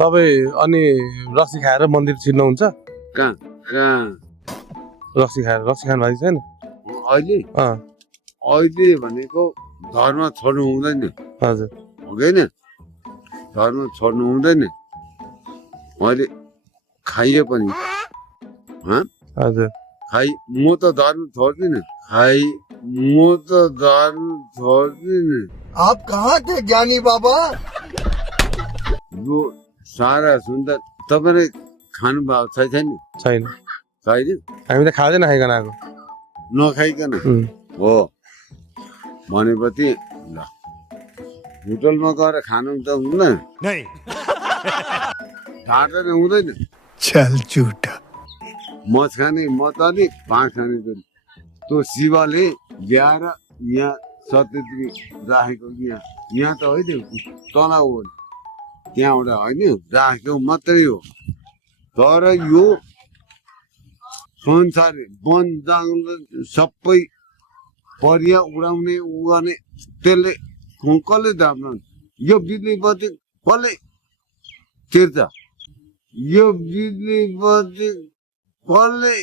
तपाईँ अनि रक्सी खाएर मन्दिर छिर्नुहुन्छ? कहाँ कहाँ रक्सी खानु भएको छैन? अहिले अहिले भनेको धर्म छोड्नु हुँदैन। हजुर हो कि होइन? धर्म छोड्नु हुँदैन। मैले खाइए पनि हजुर म त धर्म छोड्दिनँ। म त धर्म छोड्दिनँ। आप कहाँ थे ज्ञानी बाबा? यो सारा सुन्दा तपाईँले खानु भएको छैन? छैन। हामी त खाँदै नखाइकन आएको। नखाइकन हो भनेपछि ल होटलमा गएर खानु त हुँदैन। ढाँटले हुँदैन। चल झूठा। मच खाने मतले पाँच खाने त्यो शिवले ल्याएर यहाँ सत्यत्री राखेको यहाँ त होइन तल हो त्यहाँबाट होइन राखेको मात्रै हो। तर यो संसार वन जङ्गल सबै परिया उडाउने उ गर्ने त्यसले कसले दाब्नु? यो बिजुली बत्ती कसले तिर्छ? यो बिजुली बत्ती कसले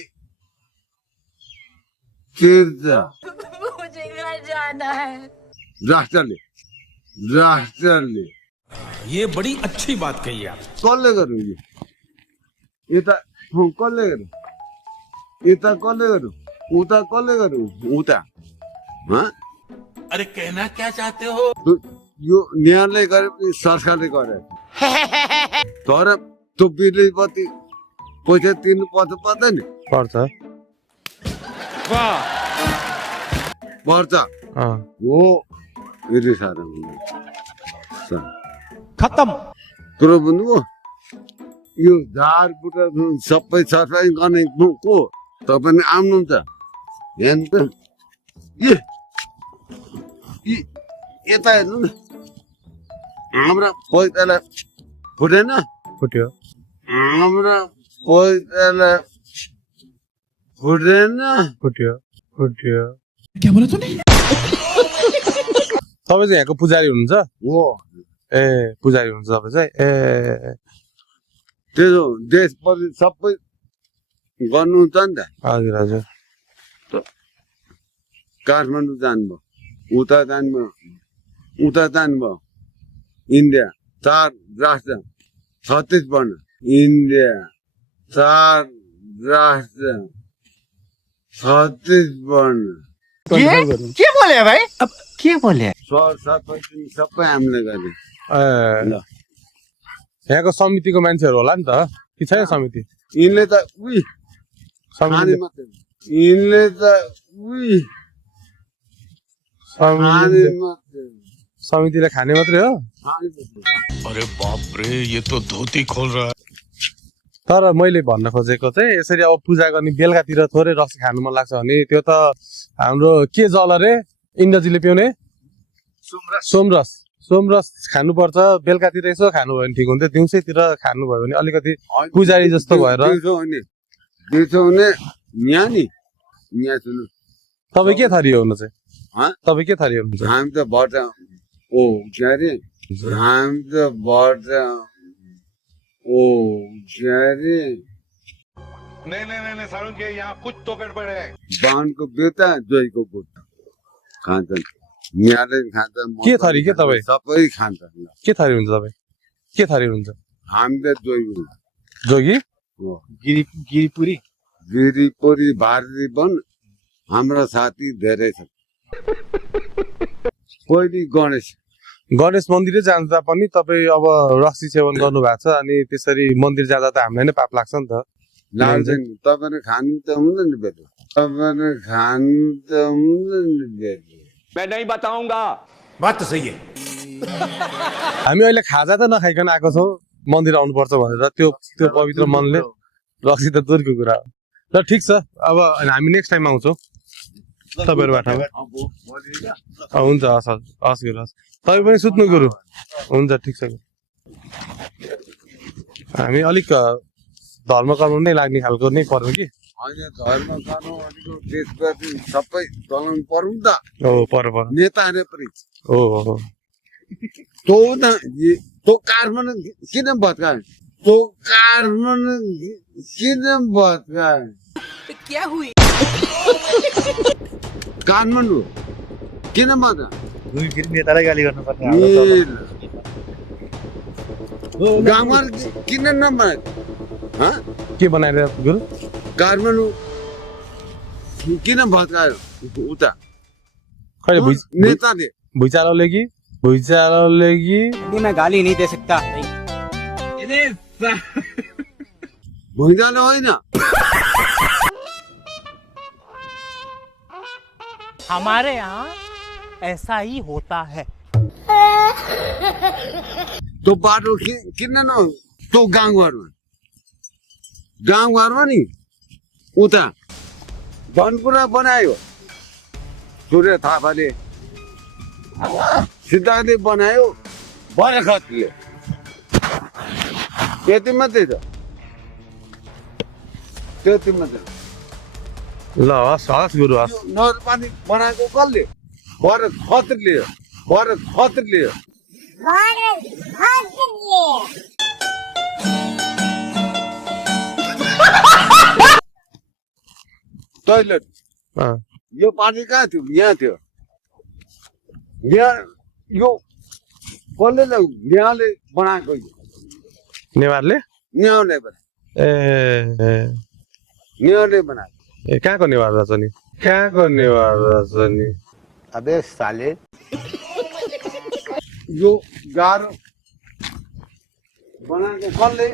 तिर्छ? राष्ट्रले। ये बड़ी अच्छी बात कही आप। कसले गर्नु? यता कसले गर्नु? यता कसले गर्नु? उता कसले गर्नु? उता अरे कहना क्या चाहते हो? यो न्यायले गरे पनि सरकारले गरे। तर त्यो बिजुली बत्ती पैसा तिर्नु पर्दैन? पर्छ। पर्छ हो। यति साह्रो खत्म। कुरो बुझ्नुभयो? यो झारबुट सबै सफाइ गर्ने को? तपाईँ आउनुहुन्छ यता हेर्नु न। हाम्रा पैसालाई फुटेन? फुट्यो। हाम्रा पैसालाई फुटेन? फुट्यो। क्या बोला तूने? तपाईँ चाहिँ यहाँको पुजारी हुनुहुन्छ? हो। ए पुजारी हुनुहुन्छ तपाईँ चाहिँ? ए त्यो देशपछि सबै गर्नुहुन्छ नि त। हजुर हजुर। काठमाडौँ जानुभयो, उता जानुभयो इन्डिया 4 राष्ट्र 36 वर्ण। इन्डिया 4 राष्ट्र 36 वर्ण। के बोले भाइ? अब के बोले? सबै हामीले गरे। यहाँको समितिको मान्छेहरू होला नि त कि छैन समिति? यिनले त उही खाने मात्रै। यिनले त उही समितिले खाने मात्रै हो? अरे बाप रे, ये तो धोती खोल रहा है। तर मैले भन्न खोजेको चाहिँ यसरी अब पूजा गर्ने बेलुकातिर थोरै रक्सी खानु मन लाग्छ भने त्यो त हाम्रो के जल रे इन्द्रजीले पिउने? सोमरस खानुपर्छ। बेलुकातिर यसो खानुभयो भने ठिक हुन्थ्यो। दिउँसैतिर खानुभयो भने अलिकति पुजारी जस्तो भएर। तपाईँ के थरी हुनु चाहिँ? तपाईँ के थरी हुनुहुन्छ? हामी त भट्ट ओ क्यारे हामी त भट्ट ओ क्यारे। नहीं सारुण के यहाँ कुछ तो गड़बड़ है। बाणको बेटा जोइको गोटा खान्छन्। न्याले खान्छन्। के थरी के तपाईँ? सबै खान्छन्। के थरी हुन्छ तपाईँ? के थरी हुनुहुन्छ? हामी त जोगी हो। गिरिपुरी भारती वन हाम्रा साथी धेरै छन्। पहिले गणेश मन्दिरै जाँदा पनि तपाईँ अब रक्सी सेवन गर्नु भएको छ अनि त्यसरी मन्दिर जाँदा त हामीलाई नै पाप लाग्छ नि त। लाग्दैन। तपाईँले खानु त हुँदैन बेलु। तपाईँले खानु त हुँदैन बेलु। मैं नहीं बताऊंगा। बात तो सही है। हामी अहिले खाजा त नखाइकन आएको छौँ मन्दिर आउनुपर्छ भनेर। त्यो पवित्र मनले रक्सी त दूरको कुरा हो। ल ठिक छ, अब हामी नेक्स्ट टाइम आउँछौँ तपाईँहरूबाट। हुन्छ हस् गुरु हस्। तपाईँ पनि सुत्नु गुरु। हुन्छ ठिक छ। हामी अलिक धर्म कर्म नै लाग्ने खालको नै पर्यो कि? होइन धर्म गर्नु भनेको देशप्रति सबै चलाउनु पर्यो नि त। हो पर्यो नेताले पनि हो त्यो त तो काठमाडौँ किन भत्कायो तो काठमाडौँ किन भत्कायो क्या हुई काठमाडौँ किन भत्कायो घुमी फिरी नेतालाई गाली गर्नुपर्ने गाउँमा किन नबनायो के बनाएर गुरु काठमाडौँ किन भत्कायो उता खै नेताले भुइँचालोले कि मैं गाली नहीं दे सकता भुइँचालो होइन हमारे यहाँ ऐसा ही होता है तो बाटो किन न तो गाउँघरमा नि उता धनपुरा बनायो सूर्य थापाले सिद्धार्थले बनायो बरखतले त्यति मात्रै त त्यति मात्रै ल हस् गुरु हस् नहरपानी बनाएको कसले बरखतले टोइलेट यो पानी कहाँ थियो यहाँ थियो यहाँ यो कसले न्याउले बनाएको नेवारले न्याउले बनाएको ए कहाँको नेवार रहेछ नि अबे साले यो गाह्रो बनाएको कसले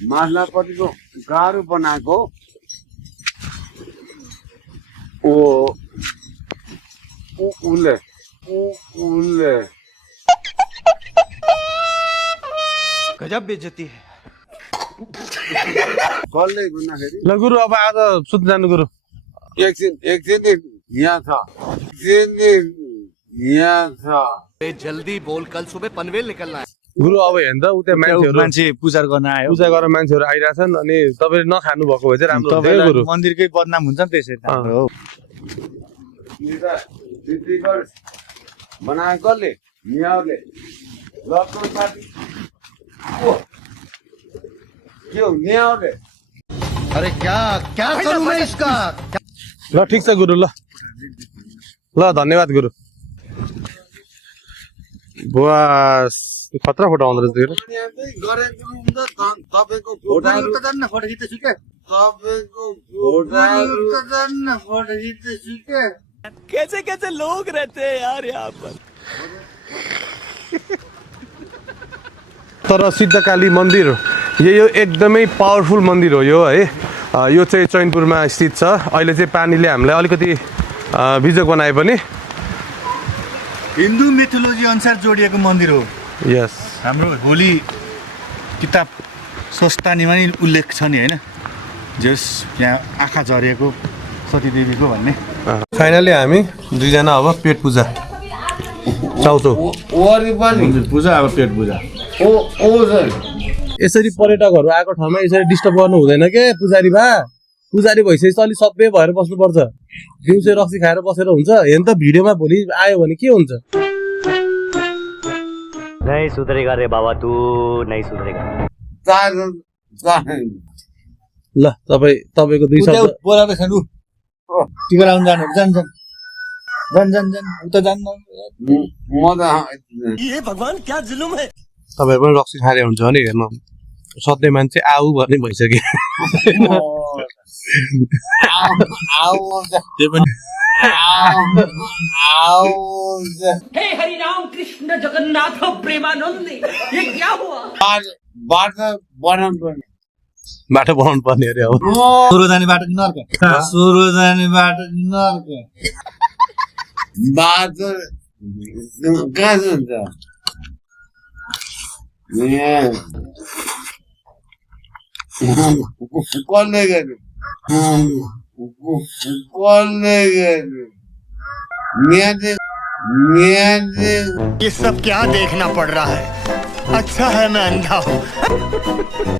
मार्लापट्टिको गाह्रो बनाएको उसले गजब बेइज्जती है कसले भन्दाखेरि ल गुरु अब आज सुत्न जानु गुरु एकछिन यहाँ छ जल्दी बोल कल सुबह पनवेल निकलना है गुरु अब हेर्नु त उता मान्छे पूजा गर्न आयो पूजा गरेर मान्छेहरू आइरहेछन् अनि तपाईँले नखानु भएको भए चाहिँ राम्रो हुन्थ्यो तपाईँलाई गुरु मन्दिरकै बदनाम हुन्छ नि त्यसरी हो बनाएको कसले न्याउले लकडाउन पार्टी के हो न्याउले अरे क्या करूं मैं इसका ल ठिक छ गुरु ल धन्यवाद गुरु बुवा खतरा फोटो आउँदो रहेछ तपाईँको कैसे कैसे लोग रहते हैं यार यहाँ पर तर सिद्धकाली मन्दिर यो एकदमै पावरफुल मन्दिर हो यो है यो चाहिँ चैनपुरमा स्थित छ अहिले चाहिँ पानीले हामीलाई अलिकति बिजोग बनाए पनि हिन्दू मिथोलोजी अनुसार जोडिएको मन्दिर हो यस हाम्रो होली किताब स्वस्थानीमा नि उल्लेख छ नि होइन जस यहाँ आँखा झरेको सतीदेवीको भन्ने फाइनली हामी दुईजना अब पेट पूजा चाउँछौँ पूजा अब पेट पूजा यसरी पर्यटकहरू आएको ठाउँमा यसरी डिस्टर्ब गर्नु हुँदैन के पुजारी भइसकेपछि अलिक सभ्य भएर बस्नुपर्छ दिउँसो रक्सी खाएर बसेर हुन्छ हेर्नु त भिडियोमा भोलि आयो भने के हुन्छ नहीं सुधरेगा रे बाबा तू नहीं सुधरेगा ल तपाईँको दुई शब्द बोलाउँदै खानु टिका लाउनु जानु जान उता जान्न ये भगवान क्या जुलुम है तपाईँहरू पनि रक्सी खाएर हुन्छ भने हेर्नु सधैँ मान्छे आऊ भन्ने भइसक्यो हे हरि राम कृष्ण जगन्नाथ प्रेमानंद ये क्या हुआ बाटो बनाउनु पर्ने अरे अब सुरु जाने बाटो कि नर्क बाटो कहाँ जान्छ कसले गर्यो ये सब क्या देखना पड़ रहा है अच्छा है मैं अंधा हूँ